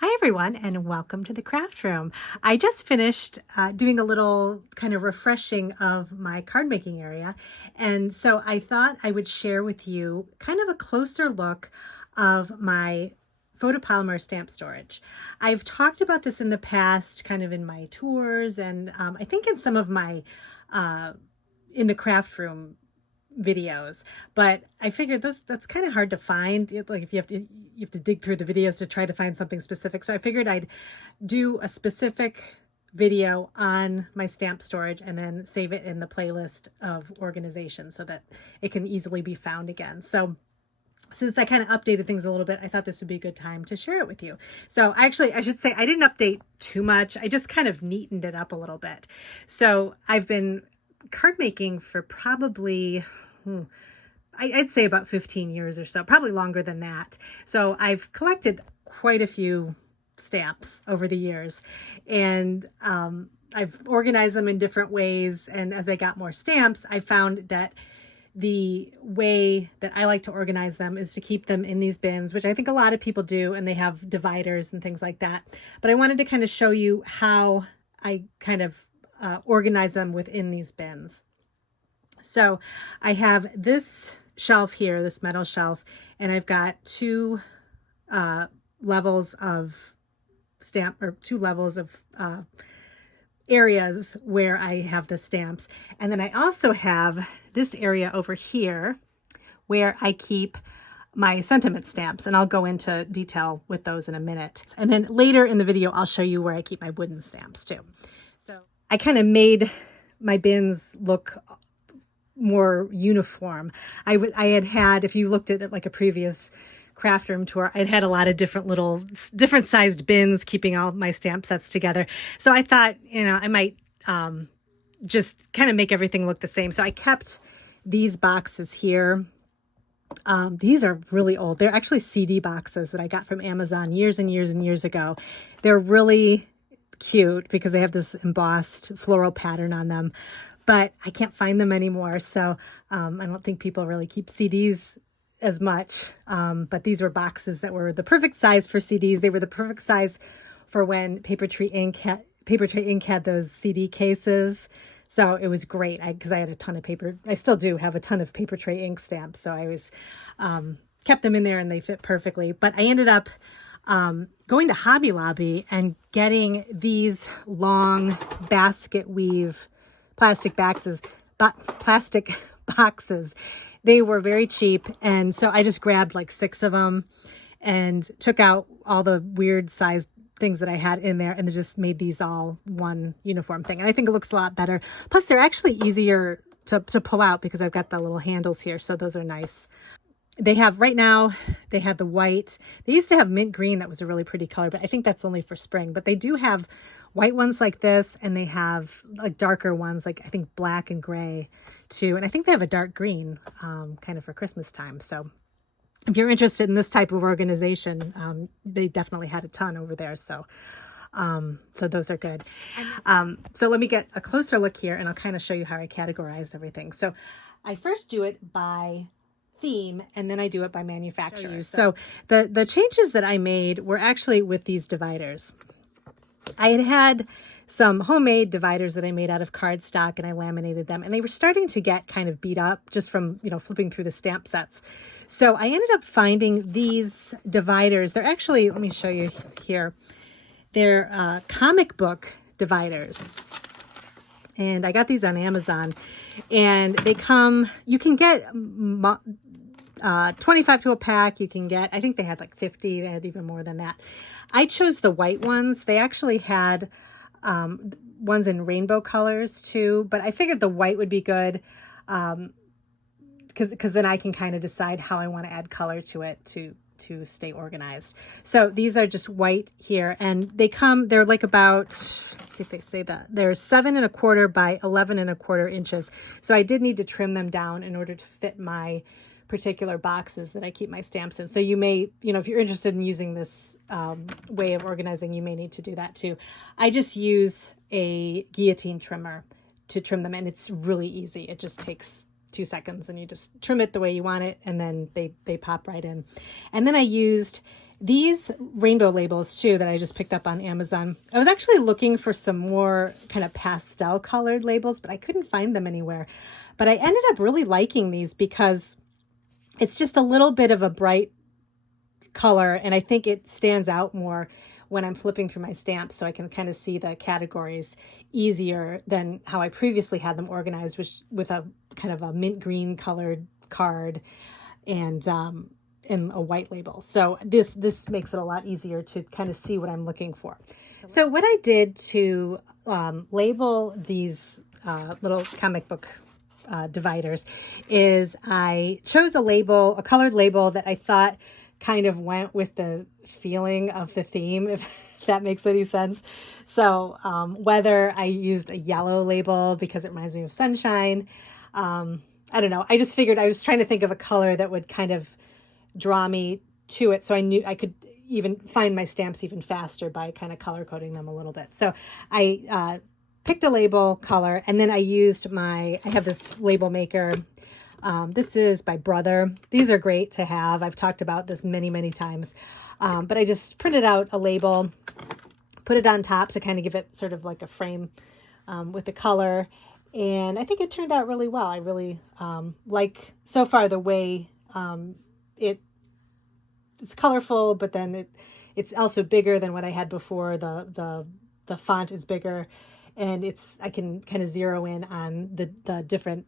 Hi everyone, and welcome to the craft room. I just finished doing a little kind of refreshing of my card making area, and so I thought I would share with you kind of a closer look of my photopolymer stamp storage. I've talked about this in the past, kind of in my tours, and I think in some of my in the craft room videos, but I figured that's kind of hard to find. Like if you have to dig through the videos to try to find something specific. So I figured I'd do a specific video on my stamp storage and then save it in the playlist of organization so that it can easily be found again. So since I kind of updated things a little bit, I thought this would be a good time to share it with you. So actually, I should say I didn't update too much. I just kind of neatened it up a little bit. So I've been card making for probably I'd say about 15 years or so, probably longer than that. So I've collected quite a few stamps over the years, and I've organized them in different ways. And as I got more stamps, I found that the way that I like to organize them is to keep them in these bins, which I think a lot of people do, and they have dividers and things like that. But I wanted to kind of show you how I kind of organize them within these bins. So I have this shelf here, this metal shelf, and I've got two levels of stamp, or two levels of areas where I have the stamps. And then I also have this area over here where I keep my sentiment stamps, and I'll go into detail with those in a minute. And then later in the video, I'll show you where I keep my wooden stamps too. So I kind of made my bins look more uniform. I had, if you looked at it like a previous craft room tour, I'd had a lot of different sized bins keeping all my stamp sets together. So I thought, I might just kind of make everything look the same. So I kept these boxes here. These are really old. They're actually CD boxes that I got from Amazon years and years and years ago. They're really cute because they have this embossed floral pattern on them, but I can't find them anymore. So I don't think people really keep CDs as much. But these were boxes that were the perfect size for CDs. They were the perfect size for when Paper Tree Ink had those CD cases. So it was great because I had a ton of paper. I still do have a ton of Paper Tree Ink stamps. So I always kept them in there and they fit perfectly. But I ended up going to Hobby Lobby and getting these long basket weave plastic boxes. They were very cheap, and so I just grabbed like 6 of them and took out all the weird sized things that I had in there and just made these all one uniform thing. And I think it looks a lot better. Plus they're actually easier to pull out because I've got the little handles here, so those are nice. They have, right now, they have the white. They used to have mint green. That was a really pretty color, but I think that's only for spring. But they do have white ones like this, and they have like darker ones, like I think black and gray too. And I think they have a dark green kind of for Christmas time. So if you're interested in this type of organization, they definitely had a ton over there. So those are good. So let me get a closer look here, and I'll kind of show you how I categorize everything. So I first do it by theme, and then I do it by manufacturer. So the changes that I made were actually with these dividers. I had some homemade dividers that I made out of cardstock, and I laminated them, and they were starting to get kind of beat up just from flipping through the stamp sets. So I ended up finding these dividers. They're actually, let me show you here, they're comic book dividers, and I got these on Amazon. And they come, you can get 25 to a pack. You can get, I think they had like 50. They had even more than that. I chose the white ones. They actually had ones in rainbow colors too, but I figured the white would be good because then I can kind of decide how I want to add color to it to stay organized. So these are just white here, and they're like about, let's see if they say that, they're 7 1/4 by 11 1/4 inches. So I did need to trim them down in order to fit my particular boxes that I keep my stamps in. So you may, if you're interested in using this way of organizing, you may need to do that too. I just use a guillotine trimmer to trim them, and it's really easy. It just takes 2 seconds, and you just trim it the way you want it, and then they pop right in. And then I used These rainbow labels too that I just picked up on Amazon. I was actually looking for some more kind of pastel colored labels, but I couldn't find them anywhere. But I ended up really liking these because it's just a little bit of a bright color, and I think it stands out more when I'm flipping through my stamps, so I can kind of see the categories easier than how I previously had them organized, which with a kind of a mint green colored card and a white label. So this makes it a lot easier to kind of see what I'm looking for. So what I did to label these little comic book dividers is I chose a colored label that I thought kind of went with the feeling of the theme, if that makes any sense. So whether I used a yellow label because it reminds me of sunshine, I don't know. I just figured I was trying to think of a color that would kind of draw me to it, so I knew I could even find my stamps even faster by kind of color coding them a little bit. So I picked a label color, and then I have this label maker. This is by Brother. These are great to have. I've talked about this many, many times. But I just printed out a label, put it on top to kind of give it sort of like a frame with the color. And I think it turned out really well. I really like so far the way it's colorful, but then it's also bigger than what I had before. The font is bigger, and I can kind of zero in on the different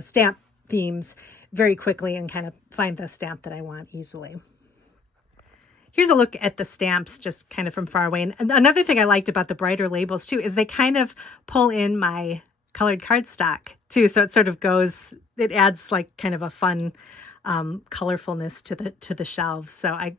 stamp themes very quickly and kind of find the stamp that I want easily. Here's a look at the stamps just kind of from far away. And another thing I liked about the brighter labels too is they kind of pull in my colored cardstock too. So it adds like kind of a fun colorfulness to the shelves. So I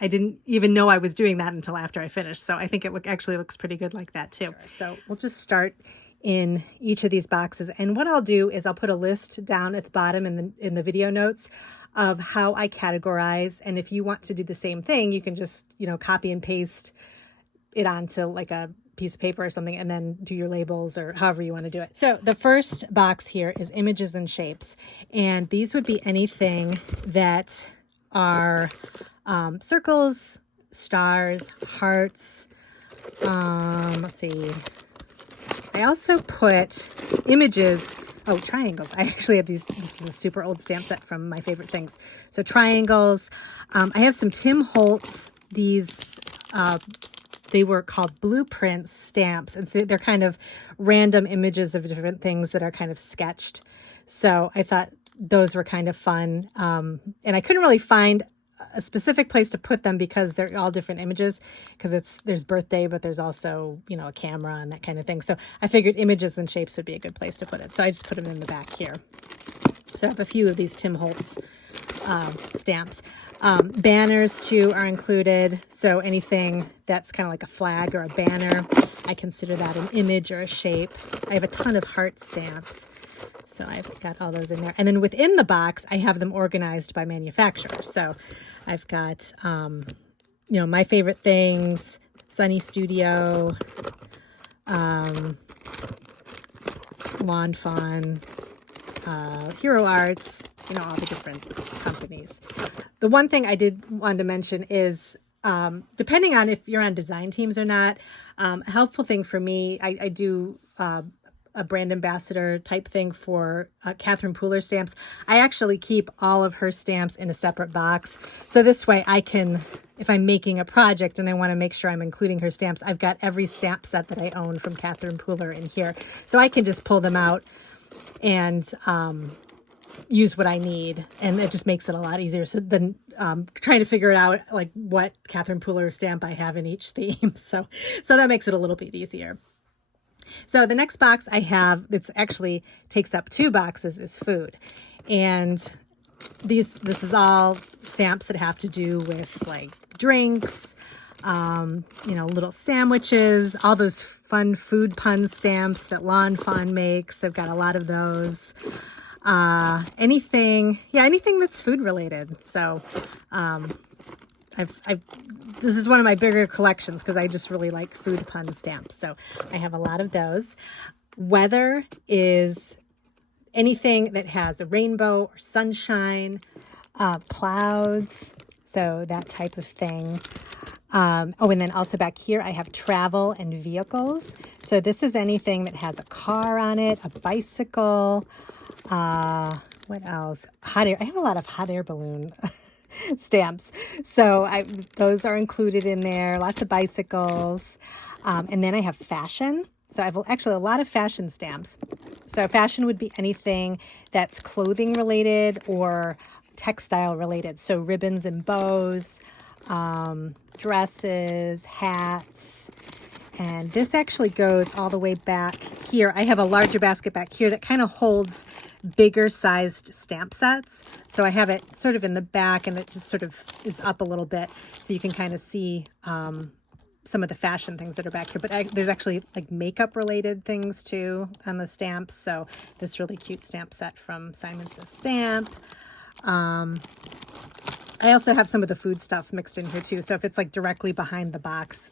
didn't even know I was doing that until after I finished. So I think it actually looks pretty good like that too. Sure. So we'll just start in each of these boxes. And what I'll do is I'll put a list down at the bottom in the video notes of how I categorize. And if you want to do the same thing, you can just, copy and paste it onto like a piece of paper or something and then do your labels or however you want to do it. So the first box here is images and shapes. And these would be anything that are circles, stars, hearts. Let's see. I also put images, triangles. I actually have this is a super old stamp set from my favorite things. So triangles. I have some Tim Holtz, these, they were called blueprints stamps. And so they're kind of random images of different things that are kind of sketched. So I thought those were kind of fun. And I couldn't really find a specific place to put them because they're all different images, because there's birthday, but there's also, a camera and that kind of thing. So I figured images and shapes would be a good place to put it. So I just put them in the back here. So I have a few of these Tim Holtz stamps. Banners too are included. So anything that's kind of like a flag or a banner, I consider that an image or a shape. I have a ton of heart stamps. So I've got all those in there. And then within the box, I have them organized by manufacturer. So I've got, my favorite things, Sunny Studio, Lawn Fawn, Hero Arts, all the different companies. The one thing I did want to mention is, depending on if you're on design teams or not, a helpful thing for me, I do a brand ambassador type thing for Catherine Pooler stamps. I actually keep all of her stamps in a separate box. So this way I can, if I'm making a project and I want to make sure I'm including her stamps, I've got every stamp set that I own from Catherine Pooler in here. So I can just pull them out and use what I need. And it just makes it a lot easier than trying to figure it out, like what Catherine Pooler stamp I have in each theme. So that makes it a little bit easier. So the next box I have, that's actually takes up 2 boxes, is food. And this is all stamps that have to do with like drinks, little sandwiches, all those fun food pun stamps that Lawn Fawn makes. They've got a lot of those. Anything that's food related. So, this is one of my bigger collections because I just really like food pun stamps. So I have a lot of those. Weather is anything that has a rainbow or sunshine, clouds, So that type of thing. Oh, and then also back here, I have travel and vehicles. So this is anything that has a car on it, a bicycle. What else? Hot air. I have a lot of hot air balloon stamps. So those are included in there. Lots of bicycles. And then I have fashion. So I have actually a lot of fashion stamps. So fashion would be anything that's clothing related or textile related. So ribbons and bows, dresses, hats. And this actually goes all the way back here. I have a larger basket back here that kind of holds bigger sized stamp sets. So I have it sort of in the back, and it just sort of is up a little bit so you can kind of see some of the fashion things that are back here. But there's actually like makeup related things too on the stamps. So this really cute stamp set from Simon Says Stamp. I also have some of the food stuff mixed in here too. So if it's like directly behind the box,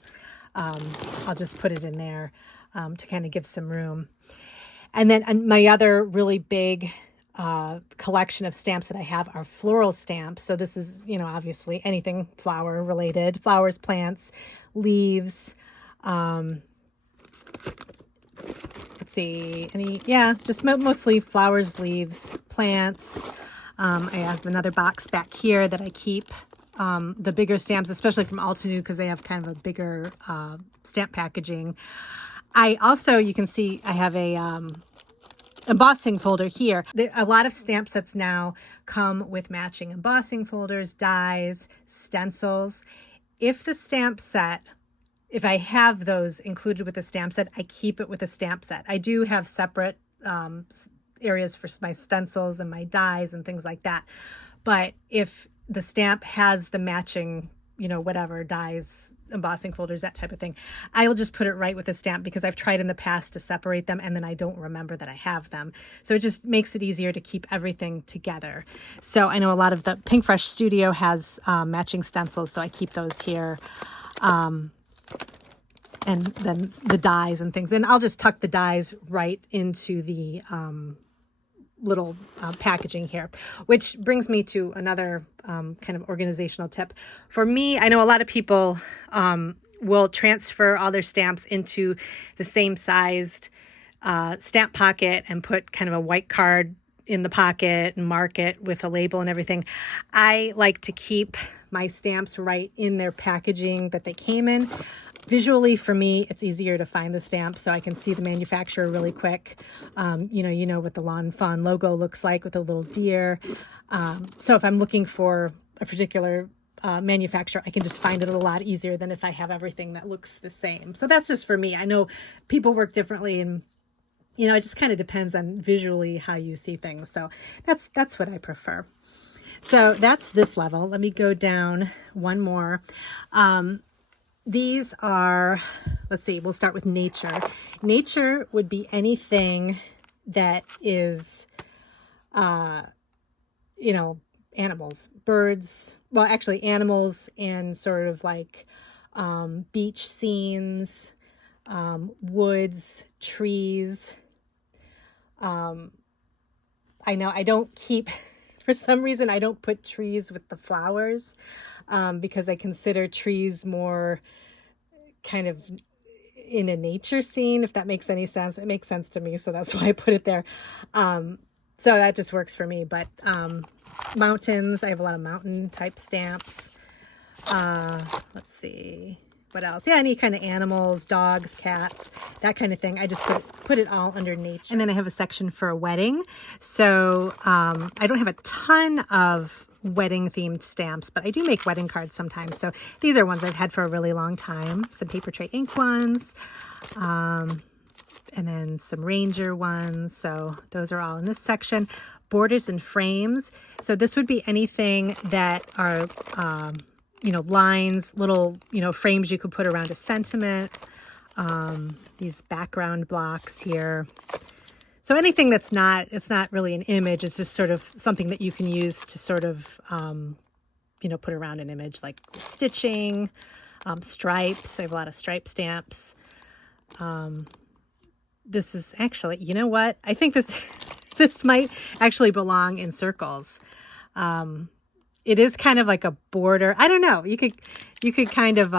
I'll just put it in there to kind of give some room. And then my other really big collection of stamps that I have are floral stamps. So this is, you know, obviously anything flower related, flowers, plants, leaves. Let's see, just mostly flowers, leaves, plants. I have another box back here that I keep the bigger stamps, especially from Altenew, because they have kind of a bigger stamp packaging. I also, you can see, I have a embossing folder here. A lot of stamp sets now come with matching embossing folders, dies, stencils. If the stamp set, if I have those included with the stamp set, I keep it with a stamp set. I do have separate areas for my stencils and my dies and things like that. But if the stamp has the matching, you know, whatever, dies, embossing folders, that type of thing, I will just put it right with the stamp, because I've tried in the past to separate them and then I don't remember that I have them. So it just makes it easier to keep everything together. So I know a lot of the Pink Fresh Studio has matching stencils, so I keep those here. And then the dies and things. And I'll just tuck the dies right into the little packaging here, which brings me to another kind of organizational tip. For me, I know a lot of people will transfer all their stamps into the same sized stamp pocket and put kind of a white card in the pocket and mark it with a label and everything. I like to keep my stamps right in their packaging that they came in. Visually, for me, it's easier to find the stamp so I can see the manufacturer really quick. You know what the Lawn Fawn logo looks like with a little deer. So if I'm looking for a particular manufacturer, I can just find it a lot easier than if I have everything that looks the same. So that's just for me. I know people work differently, and you know, it just kind of depends on visually how you see things. So that's what I prefer. So that's this level. Let me go down one more. These are, let's see, we'll start with nature. Nature would be anything that is, you know, animals, birds, well, actually animals and sort of like beach scenes, woods, trees. I know I don't keep, for some reason, I don't put trees with the flowers. Because I consider trees more kind of in a nature scene, if that makes any sense. It makes sense to me, so that's why I put it there. So that just works for me. But mountains, I have a lot of mountain type stamps. Let's see, what else? Yeah, any kind of animals, dogs, cats, that kind of thing. I just put it all under nature. And then I have a section for a wedding. So I don't have a ton of wedding themed stamps, but I do make wedding cards sometimes. So these are ones I've had for a really long time. Some paper tray ink ones, and then some ranger ones. So those are all in this section. Borders and frames. So this would be anything that are, you know, lines, little, you know, frames you could put around a sentiment. These background blocks here. So anything that's not, it's not really an image, it's just sort of something that you can use to sort of, you know, put around an image, like stitching, stripes. I have a lot of stripe stamps. This is actually, you know what? I think this might actually belong in circles. it is kind of like a border. I don't know. You could kind of,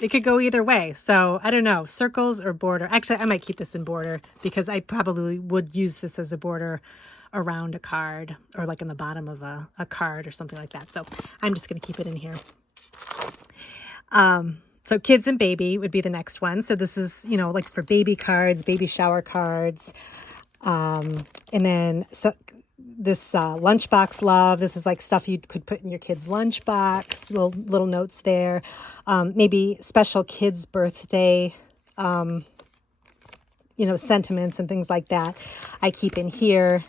it could go either way. So I don't know, circles or border. Actually, I might keep this in border because I probably would use this as a border around a card or like in the bottom of a card or something like that. So I'm just going to keep it in here. So kids and baby would be the next one. So this is, you know, like for baby cards, baby shower cards. And then this lunchbox love. This is like stuff you could put in your kid's lunchbox, little notes there. Maybe special kids' birthday, you know, sentiments and things like that. I keep in here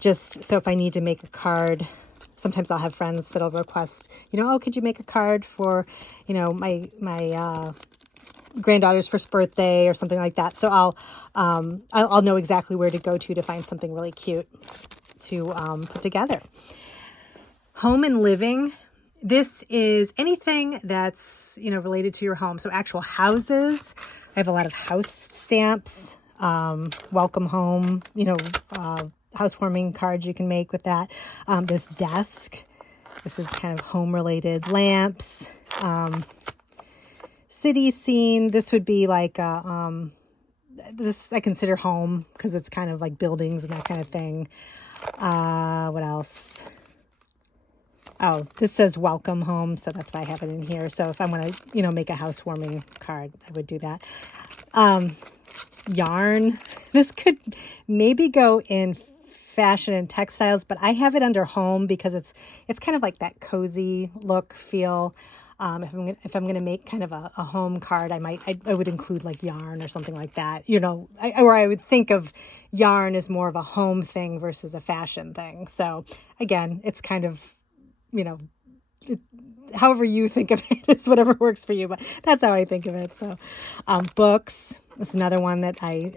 just so if I need to make a card. Sometimes I'll have friends that'll request, you know, oh, could you make a card for, you know, my granddaughter's first birthday or something like that. So I'll know exactly where to go to find something really cute to put together. Home and living. This is anything that's, you know, related to your home. So actual houses. I have a lot of house stamps, welcome home, you know, housewarming cards you can make with that. This desk. This is kind of home related. Lamps. City scene. This would be like this I consider home because it's kind of like buildings and that kind of thing. What else? Oh, this says welcome home, so that's why I have it in here. So if I want to, you know, make a housewarming card, I would do that. Yarn. This could maybe go in fashion and textiles, but I have it under home because it's kind of like that cozy look feel. If I'm gonna make kind of a home card, I would include like yarn or something like that. You know, I would think of yarn as more of a home thing versus a fashion thing. So again, it's kind of, you know, however you think of it is whatever works for you, but that's how I think of it. So books. That's another one that I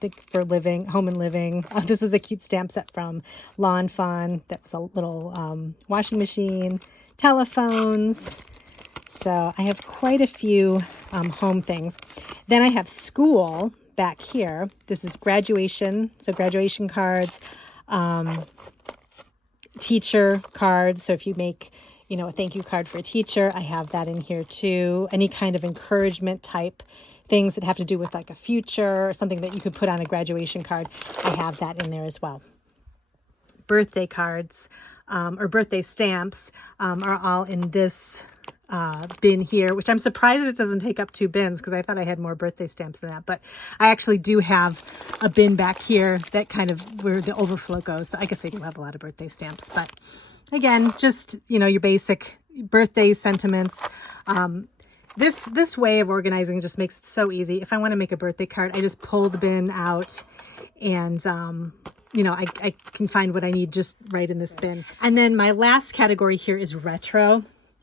think for living, home and living. This is a cute stamp set from Lawn Fawn. That's a little washing machine, telephones. So I have quite a few home things. Then I have school back here. This is graduation. So graduation cards, teacher cards. So if you make, you know, a thank you card for a teacher, I have that in here too. Any kind of encouragement type things that have to do with like a future or something that you could put on a graduation card, I have that in there as well. Birthday cards or birthday stamps are all in this bin here, which I'm surprised it doesn't take up 2 bins because I thought I had more birthday stamps than that. But I actually do have a bin back here that kind of where the overflow goes. So I guess I do have a lot of birthday stamps. But again, just, you know, your basic birthday sentiments. This way of organizing just makes it so easy. If I want to make a birthday card, I just pull the bin out and, you know, I can find what I need just right in this bin. And then my last category here is retro.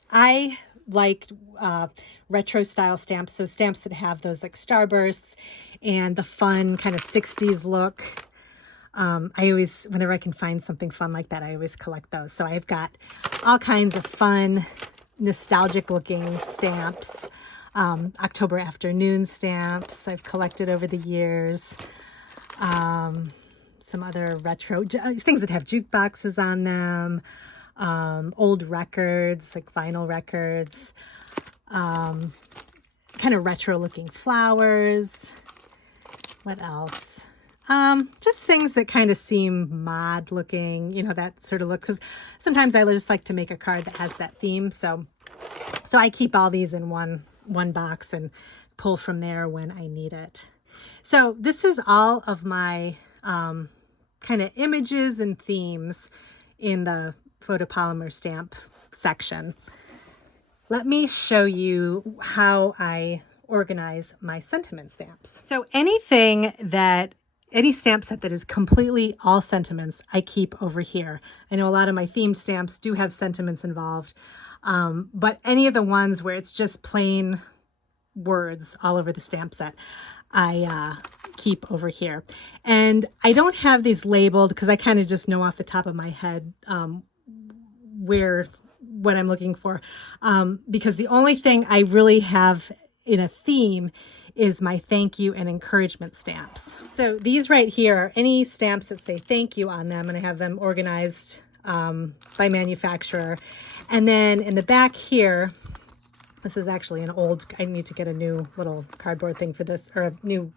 I like retro style stamps. So stamps that have those like starbursts and the fun kind of 60s look. I always, whenever I can find something fun like that, I always collect those. So I've got all kinds of fun, nostalgic looking stamps, October afternoon stamps I've collected over the years, some other retro things that have jukeboxes on them, old records like vinyl records, kind of retro looking flowers. What else? Just things that kind of seem mod looking, you know, that sort of look, because sometimes I just like to make a card that has that theme. So I keep all these in one box and pull from there when I need it. So this is all of my kind of images and themes in the photopolymer stamp section. Let me show you how I organize my sentiment stamps. So any stamp set that is completely all sentiments, I keep over here. I know a lot of my themed stamps do have sentiments involved, but any of the ones where it's just plain words all over the stamp set, I keep over here. And I don't have these labeled because I kind of just know off the top of my head what I'm looking for, because the only thing I really have in a theme is my thank you and encouragement stamps. So these right here are any stamps that say thank you on them, and I have them organized by manufacturer. And then in the back here, this is actually an old, I need to get a new little cardboard thing for this, or a new,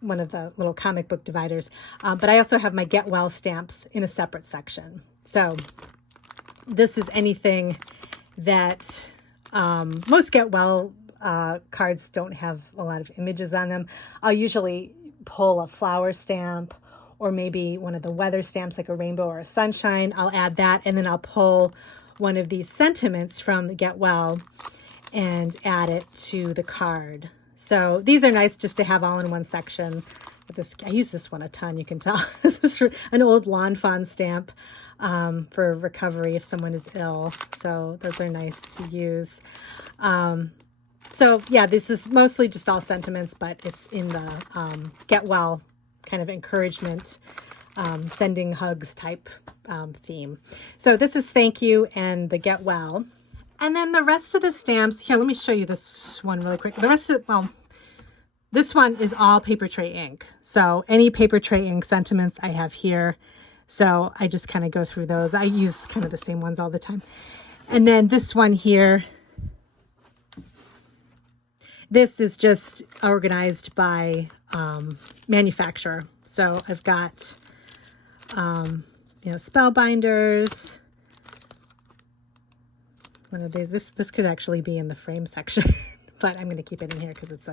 one of the little comic book dividers. But I also have my Get Well stamps in a separate section. So this is anything that most Get Well cards don't have a lot of images on them. I'll usually pull a flower stamp or maybe one of the weather stamps like a rainbow or a sunshine. I'll add that, and then I'll pull one of these sentiments from the Get Well and add it to the card. So these are nice just to have all in one section. But this, I use this one a ton, you can tell. This is an old lawn fawn stamp for recovery if someone is ill. So those are nice to use. So yeah, this is mostly just all sentiments, but it's in the Get Well kind of encouragement, sending hugs type theme. So this is thank you and the Get Well. And then the rest of the stamps, here, let me show you this one really quick. The rest of, well, this one is all paper tray ink. So any paper tray ink sentiments I have here. So I just kind of go through those. I use kind of the same ones all the time. And then this one here, this is just organized by manufacturer. So I've got, you know, spellbinders. One of these, this could actually be in the frame section, but I'm going to keep it in here because it's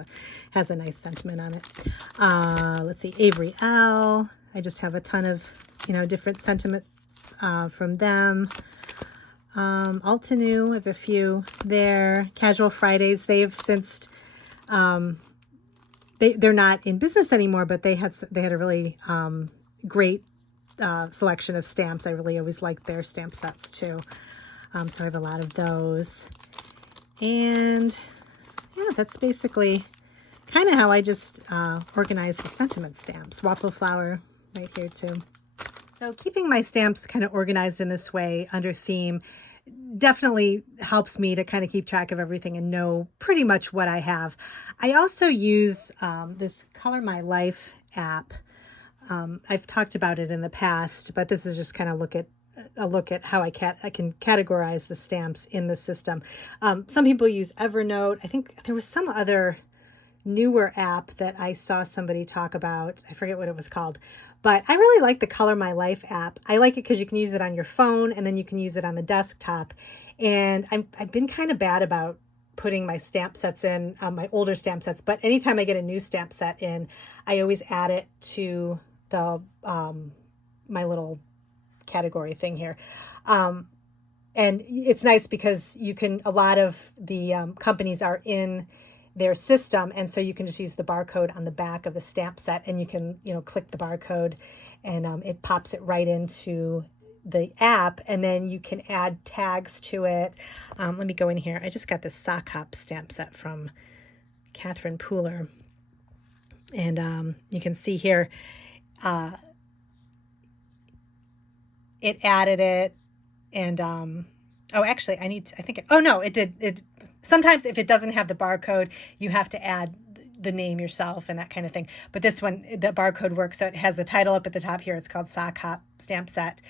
has a nice sentiment on it. Let's see, Avery L. I just have a ton of, you know, different sentiments from them. Altenew, I have a few there. Casual Fridays, they've since they're not in business anymore, but they had a really great selection of stamps. I really always liked their stamp sets too. So I have a lot of those. And yeah, that's basically kind of how I just organize the sentiment stamps. Waffle flower right here too. So keeping my stamps kind of organized in this way under theme definitely helps me to kind of keep track of everything and know pretty much what I have. I also use this Color My Life app. I've talked about it in the past, but this is just kind of a look at how I can categorize the stamps in the system. Some people use Evernote. I think there was some other newer app that I saw somebody talk about. I forget what it was called, but I really like the Color My Life app. I like it because you can use it on your phone and then you can use it on the desktop. And I've been kind of bad about putting my stamp sets in, my older stamp sets, but anytime I get a new stamp set in, I always add it to the my little category thing here. And it's nice because you can, a lot of the companies are in their system, and so you can just use the barcode on the back of the stamp set, and you can, you know, click the barcode and it pops it right into the app, and then you can add tags to it. Let me go in here. I just got this sock hop stamp set from Catherine Pooler, and you can see here it added it, and oh, actually it did. Sometimes if it doesn't have the barcode, you have to add the name yourself and that kind of thing. But this one, the barcode works, so it has the title up at the top here. It's called Sock Hop Stamp Set,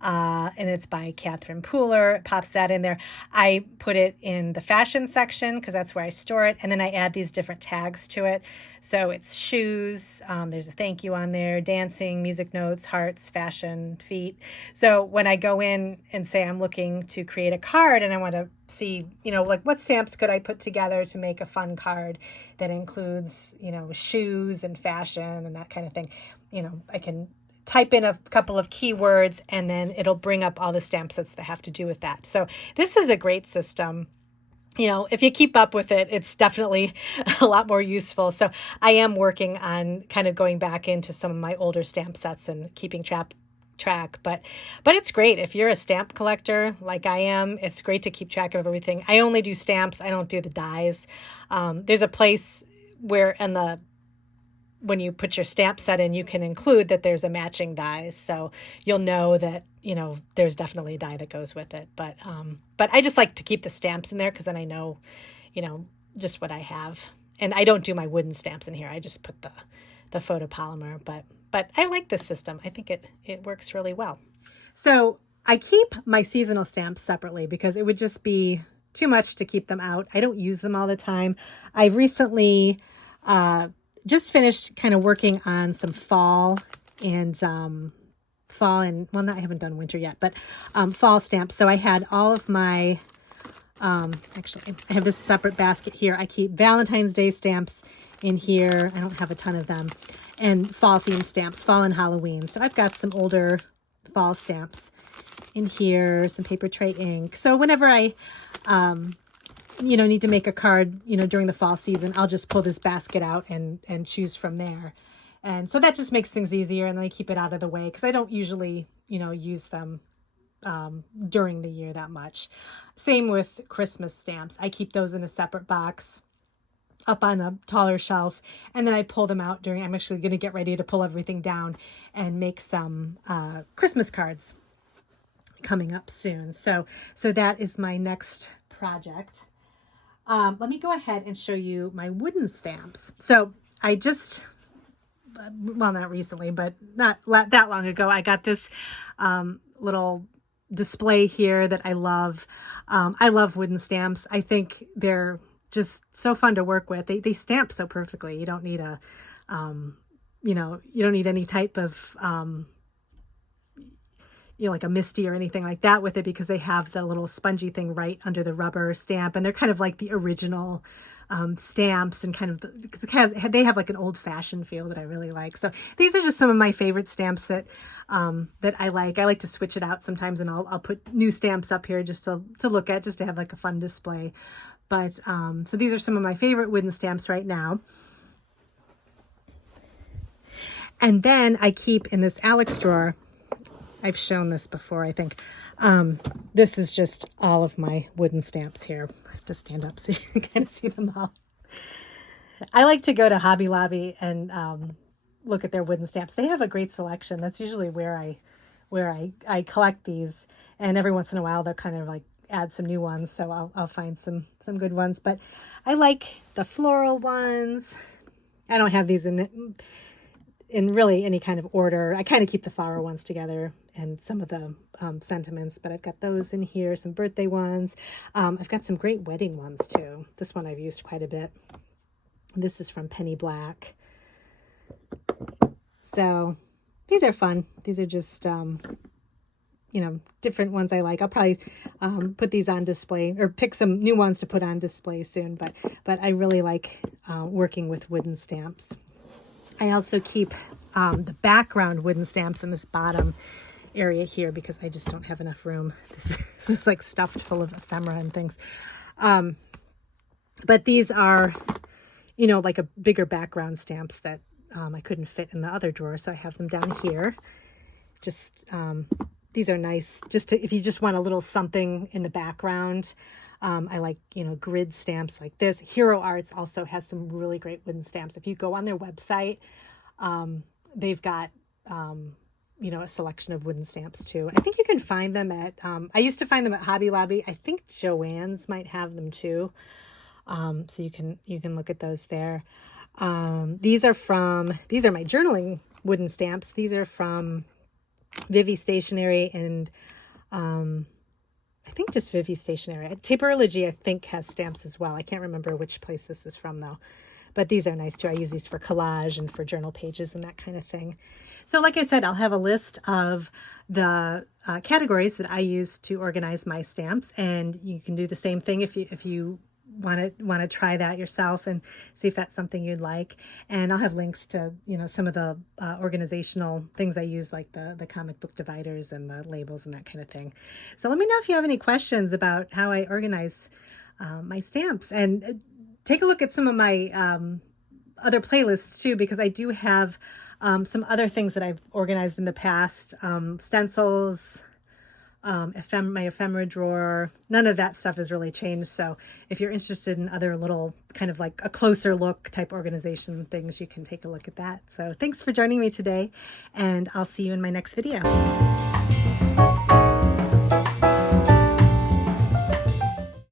and it's by Catherine Pooler. It pops that in there. I put it in the fashion section because that's where I store it, and then I add these different tags to it. So it's shoes, there's a thank you on there, dancing, music notes, hearts, fashion, feet. So when I go in and say I'm looking to create a card and I want to see, you know, like what stamps could I put together to make a fun card that includes, you know, shoes and fashion and that kind of thing, you know, I can type in a couple of keywords and then it'll bring up all the stamp sets that have to do with that. So this is a great system. You know, if you keep up with it, it's definitely a lot more useful. So I am working on kind of going back into some of my older stamp sets and keeping track. But it's great. If you're a stamp collector like I am, it's great to keep track of everything. I only do stamps. I don't do the dies. There's a place where when you put your stamp set in, you can include that there's a matching die. So you'll know that, you know, there's definitely a die that goes with it. But I just like to keep the stamps in there because then I know, you know, just what I have. And I don't do my wooden stamps in here. I just put the photopolymer. But I like this system. I think it works really well. So I keep my seasonal stamps separately because it would just be too much to keep them out. I don't use them all the time. I recently just finished kind of working on some fall and well, I haven't done winter yet, but fall stamps. So I had all of my actually, I have this separate basket here. I keep Valentine's Day stamps in here. I don't have a ton of them. And fall theme stamps, fall and Halloween. So I've got some older fall stamps in here, some paper tray ink. So whenever I, need to make a card, during the fall season, I'll just pull this basket out and choose from there. And so that just makes things easier, and then I keep it out of the way because I don't usually, use them during the year that much. Same with Christmas stamps. I keep those in a separate box up on a taller shelf, and then I pull them out I'm actually going to get ready to pull everything down and make some Christmas cards coming up soon. So that is my next project. Let me go ahead and show you my wooden stamps. So I just, well, not recently, but not that long ago, I got this little display here that I love. I love wooden stamps. I think they're just so fun to work with. They stamp so perfectly. You don't need you don't need any type of, like a MISTI or anything like that with it, because they have the little spongy thing right under the rubber stamp, and they're kind of like the original stamps, and kind of they have like an old-fashioned feel that I really like. So these are just some of my favorite stamps that I like. I like to switch it out sometimes, and I'll put new stamps up here just to look at, just to have like a fun display. But so these are some of my favorite wooden stamps right now. And then I keep in this Alex drawer, I've shown this before, I think. This is just all of my wooden stamps here. I have to stand up so you can kind of see them all. I like to go to Hobby Lobby and look at their wooden stamps. They have a great selection. That's usually where I collect these. And every once in a while, they'll kind of like add some new ones. So I'll find some good ones. But I like the floral ones. I don't have these in really any kind of order. I kind of keep the flower ones together and some of the sentiments, but I've got those in here, some birthday ones. I've got some great wedding ones too. This one I've used quite a bit. This is from Penny Black. So these are fun. These are just, different ones I like. I'll probably put these on display, or pick some new ones to put on display soon, but I really like working with wooden stamps. I also keep the background wooden stamps in this bottom area here because I just don't have enough room. This is like stuffed full of ephemera and things. But these are, like a bigger background stamps that I couldn't fit in the other drawer. So I have them down here. Just, these are nice just if you just want a little something in the background. I like, grid stamps like this. Hero Arts also has some really great wooden stamps. If you go on their website, they've got, a selection of wooden stamps too. I think you can find them at, I used to find them at Hobby Lobby. I think Joann's might have them too. So you can look at those there. These are my journaling wooden stamps. These are from Vivi Stationery and, I think just Vivi Stationery. Taperology, I think, has stamps as well. I can't remember which place this is from, though. But these are nice, too. I use these for collage and for journal pages and that kind of thing. So like I said, I'll have a list of the categories that I use to organize my stamps. And you can do the same thing if you want to try that yourself and see if that's something you'd like. And I'll have links to, some of the organizational things I use, like the comic book dividers and the labels and that kind of thing. So let me know if you have any questions about how I organize my stamps, and take a look at some of my other playlists too, because I do have some other things that I've organized in the past, stencils, my ephemera drawer. None of that stuff has really changed. So if you're interested in other little kind of like a closer look type organization things, you can take a look at that. So thanks for joining me today, and I'll see you in my next video.